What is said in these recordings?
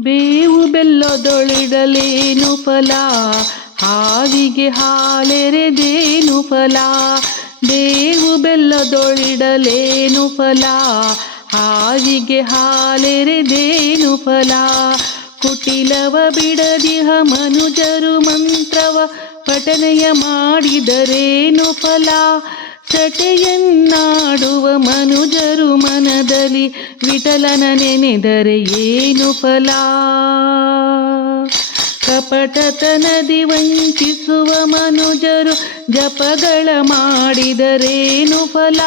ಬೇವು ಬೆಲ್ಲದೊಳಿಡಲೇನು ಫಲ, ಹಾವಿಗೆ ಹಾಲೆರೆದೇನು ಫಲ. ಬೇವು ಬೆಲ್ಲದೊಳಿಡಲೇನು ಫಲ, ಹಾವಿಗೆ ಹಾಲೆರೆದೇನು ಫಲ. ಕುಟಿಲವ ಬಿಡದಿಹ ಮನುಜರು ಮಂತ್ರವ ಪಠನೆಯ ಮಾಡಿದರೇನು ಫಲ. ಸಟೆಯನ್ನಾಡುವ ಮನುಜರು ಮನದಲ್ಲಿ ವಿಠಲನ ನೆನೆದರೆ ಏನು ಫಲ. ಕಪಟತನದಿ ವಂಚಿಸುವ ಮನುಜರು ಜಪಗಳ ಮಾಡಿದರೇನು ಫಲ.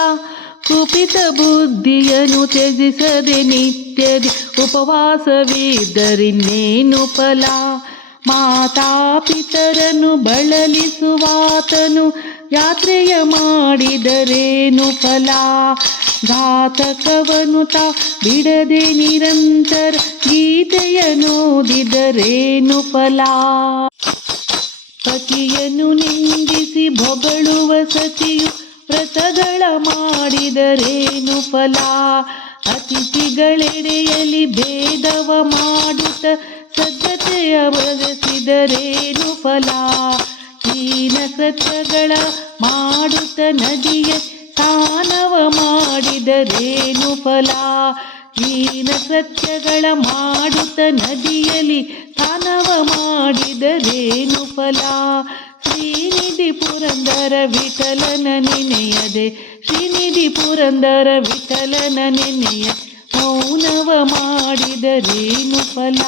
ಕುಪಿತ ಬುದ್ಧಿಯನ್ನು ತ್ಯಜಿಸದೆ ನಿತ್ಯದಿ ಉಪವಾಸವಿದ್ದರಿನ್ನೇನು ಫಲ. ಮಾತಾಪಿತರನ್ನು ಬಳಲಿಸುವಾತನು ಯಾತ್ರೆಯ ಮಾಡಿದರೇನು ಫಲ. ಘಾತಕವನು ತಾ ಬಿಡದೆ ನಿರಂತರ ಗೀತೆಯನ್ನೋದಿದರೇನು ಫಲ. ಪತಿಯನ್ನು ನಿಂದಿಸಿ ಹೊಗಳುವ ಸತಿಯು ವ್ರತಗಳ ಮಾಡಿದರೇನು ಫಲ. ಅತಿಥಿಗಳೆಡೆಯಲ್ಲಿ ಭೇದವ ಮಾಡುತ್ತ ಸದ್ಗತೆಯ ಬರೆಸಿದರೇನು ಫಲ. ಹೀನ ಕೃತ್ಯಗಳ ಮಾಡುತ್ತ ನದಿಯ ಸ್ನಾನವ ಮಾಡಿದರೇನು ಫಲ. ಹೀನ ಕೃತ್ಯಗಳ ಮಾಡುತ್ತ ನದಿಯಲ್ಲಿ ಸ್ನಾನವ ಮಾಡಿದರೇನು ಫಲ. ಶ್ರೀನಿಧಿ ಪುರಂದರ ವಿಠಲನ ನೆನೆಯದೆ, ಶ್ರೀನಿಧಿ ಪುರಂದರ ವಿಠಲನ ನೆನೆಯ ಮೌನವ ಮಾಡಿದರೇನು ಫಲ.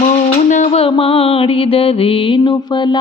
ಮೌನವ ಮಾಡಿದರೇನು ಫಲ.